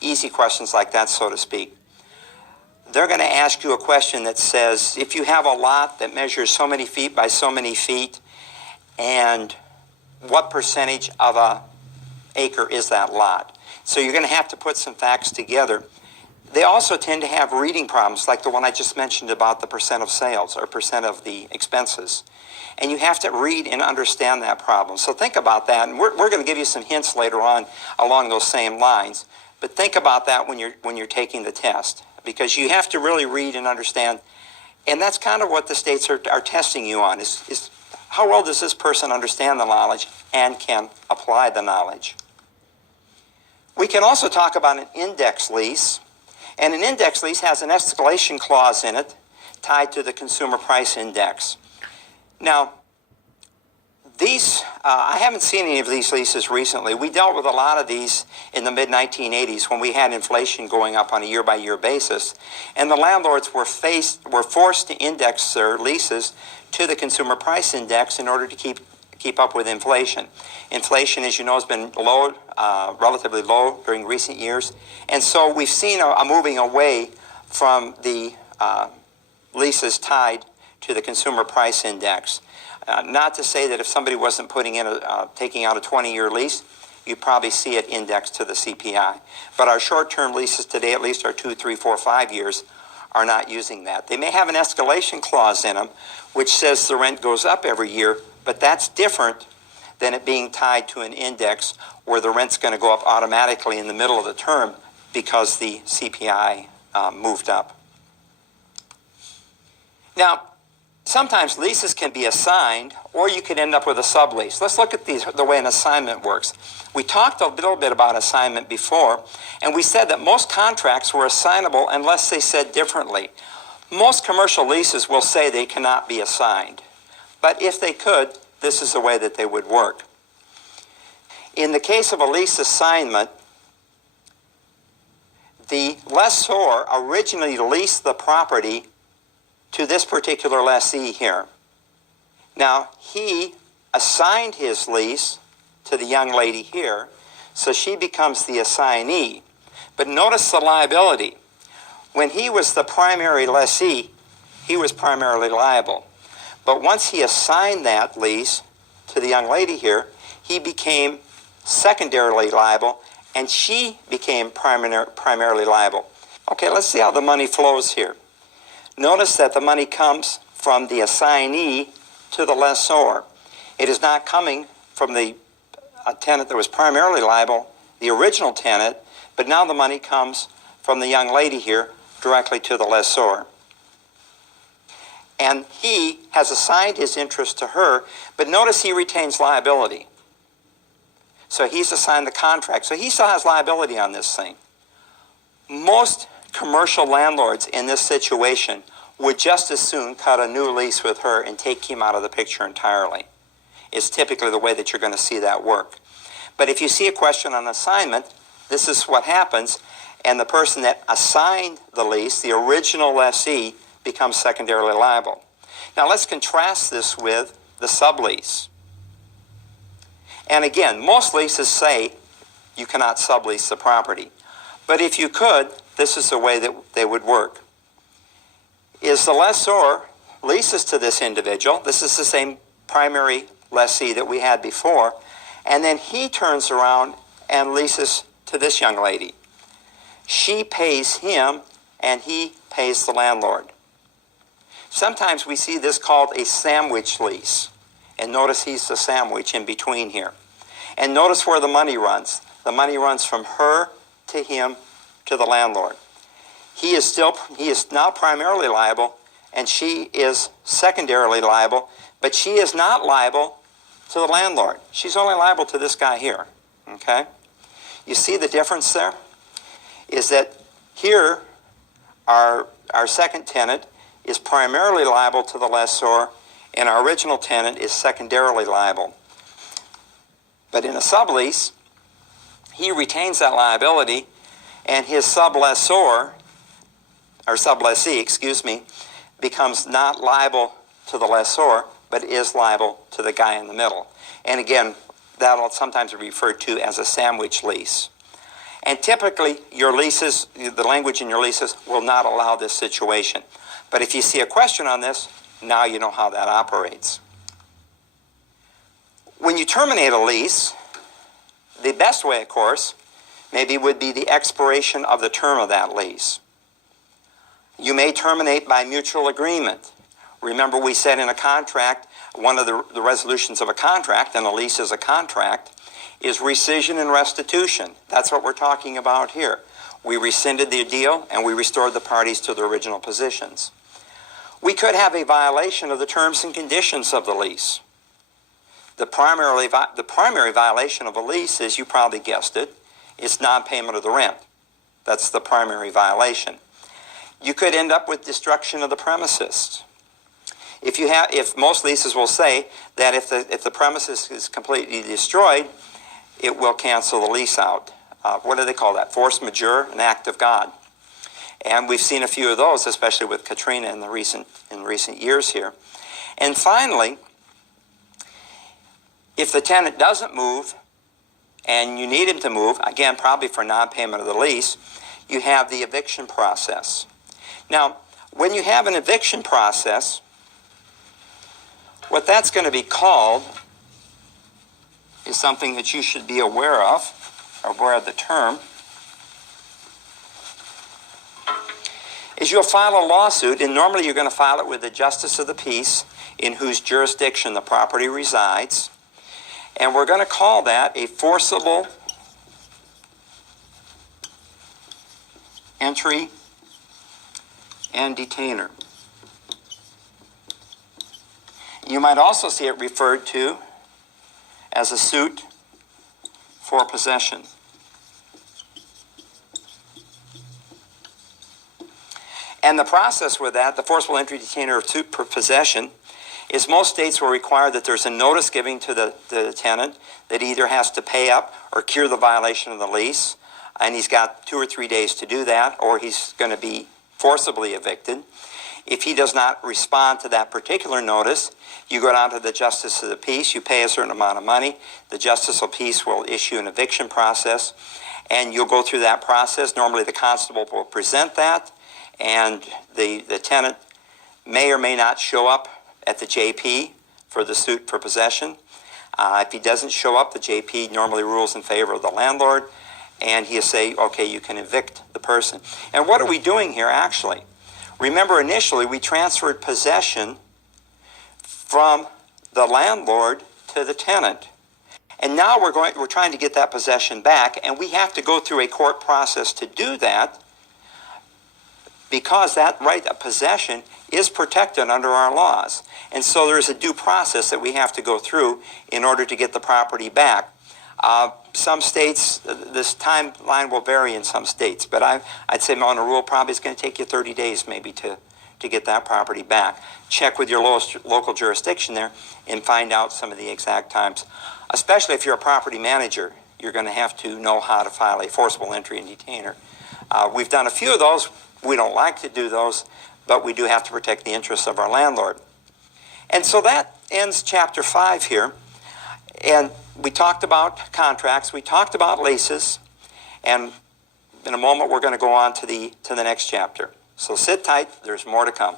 easy questions like that, so to speak. They're going to ask you a question that says, if you have a lot that measures so many feet by so many feet, and what percentage of an acre is that lot? So you're going to have to put some facts together. They also tend to have reading problems, like the one I just mentioned about the percent of sales or percent of the expenses. And you have to read and understand that problem. So think about that, and we're going to give you some hints later on along those same lines. But think about that when you're taking the test, because you have to really read and understand. And that's kind of what the states are testing you on, is how well does this person understand the knowledge and can apply the knowledge. We can also talk about an index lease. And an index lease has an escalation clause in it tied to the consumer price index. Now, these, I haven't seen any of these leases recently. We dealt with a lot of these in the mid-1980s when we had inflation going up on a year-by-year basis. And the landlords were forced to index their leases to the consumer price index in order to keep up with inflation. Inflation, as you know, has been low, relatively low during recent years. And so we've seen a moving away from the leases tied to the consumer price index. Not to say that if somebody wasn't taking out a 20-year lease, you'd probably see it indexed to the CPI. But our short-term leases today, at least our 2, 3, 4, 5 years, are not using that. They may have an escalation clause in them, which says the rent goes up every year, but that's different than it being tied to an index where the rent's going to go up automatically in the middle of the term because the CPI moved up. Now, sometimes leases can be assigned, or you could end up with a sublease. Let's look at the way an assignment works. We talked a little bit about assignment before, and we said that most contracts were assignable unless they said differently. Most commercial leases will say they cannot be assigned, but if they could, this is the way that they would work. In the case of a lease assignment, the lessor originally leased the property to this particular lessee here. Now, he assigned his lease to the young lady here, so she becomes the assignee. But notice the liability. When he was the primary lessee, he was primarily liable. But once he assigned that lease to the young lady here, he became secondarily liable, and she became primarily liable. Okay, let's see how the money flows here. Notice that the money comes from the assignee to the lessor. It is not coming from the tenant that was primarily liable, the original tenant, but now the money comes from the young lady here directly to the lessor. And he has assigned his interest to her, but notice he retains liability. So he's assigned the contract. So he still has liability on this thing. Most commercial landlords in this situation would just as soon cut a new lease with her and take him out of the picture entirely. It's typically the way that you're going to see that work. But if you see a question on assignment, this is what happens, and the person that assigned the lease, the original lessee, becomes secondarily liable. Now let's contrast this with the sublease. And again, most leases say you cannot sublease the property. But if you could, this is the way that they would work. Is the lessor leases to this individual. This is the same primary lessee that we had before. And then he turns around and leases to this young lady. She pays him, and he pays the landlord. Sometimes we see this called a sandwich lease. And notice he's the sandwich in between here. And notice where the money runs. The money runs from her to him to the landlord. He is now primarily liable, and she is secondarily liable, but she is not liable to the landlord. She's only liable to this guy here. Okay? You see the difference there? Is that here our second tenant is primarily liable to the lessor, and our original tenant is secondarily liable. But in a sublease, he retains that liability, and his sublessor, or sublessee, excuse me, becomes not liable to the lessor, but is liable to the guy in the middle. And again, that'll sometimes be referred to as a sandwich lease. And typically, your leases, the language in your leases, will not allow this situation. But if you see a question on this, now you know how that operates. When you terminate a lease, the best way, of course, maybe would be the expiration of the term of that lease. You may terminate by mutual agreement. Remember, we said in a contract, one of the resolutions of a contract, and a lease is a contract, is rescission and restitution. That's what we're talking about here. We rescinded the deal and we restored the parties to their original positions. We could have a violation of the terms and conditions of the lease. The primary violation of a lease is, you probably guessed it, it's non-payment of the rent. That's the primary violation. You could end up with destruction of the premises. If most leases will say that if the premises is completely destroyed, it will cancel the lease out. What do they call that? Force majeure, an act of God. And we've seen a few of those, especially with Katrina in recent years here. And finally, if the tenant doesn't move and you need him to move, again, probably for non-payment of the lease, you have the eviction process. Now, when you have an eviction process, what that's going to be called is something that you should be aware of the term, is you'll file a lawsuit, and normally you're going to file it with the Justice of the Peace in whose jurisdiction the property resides, and we're going to call that a forcible entry and detainer. You might also see it referred to as a suit for possession. And the process with that, the forcible entry, detainer, or suit for possession, is most states will require that there's a notice given to the tenant that he either has to pay up or cure the violation of the lease, and he's got 2 or 3 days to do that, or he's going to be forcibly evicted. If he does not respond to that particular notice, you go down to the Justice of the Peace, you pay a certain amount of money, the Justice of the Peace will issue an eviction process, and you'll go through that process. Normally the constable will present that, and the tenant may or may not show up at the JP for the suit for possession. If he doesn't show up, the JP normally rules in favor of the landlord, and he'll say, okay, you can evict the person. And what are we doing here, actually? Remember, initially, we transferred possession from the landlord to the tenant. And now we're trying to get that possession back, and we have to go through a court process to do that, because that right of possession is protected under our laws. And so there's a due process that we have to go through in order to get the property back. Some states, this timeline will vary in some states, but I'd say on a rule probably it's going to take you 30 days maybe to get that property back. Check with your local jurisdiction there and find out some of the exact times. Especially if you're a property manager, you're going to have to know how to file a forcible entry and detainer. We've done a few of those. We don't like to do those, but we do have to protect the interests of our landlord. And so that ends chapter 5 here. And we talked about contracts, we talked about leases, and in a moment we're going to go on to the next chapter. So sit tight, there's more to come.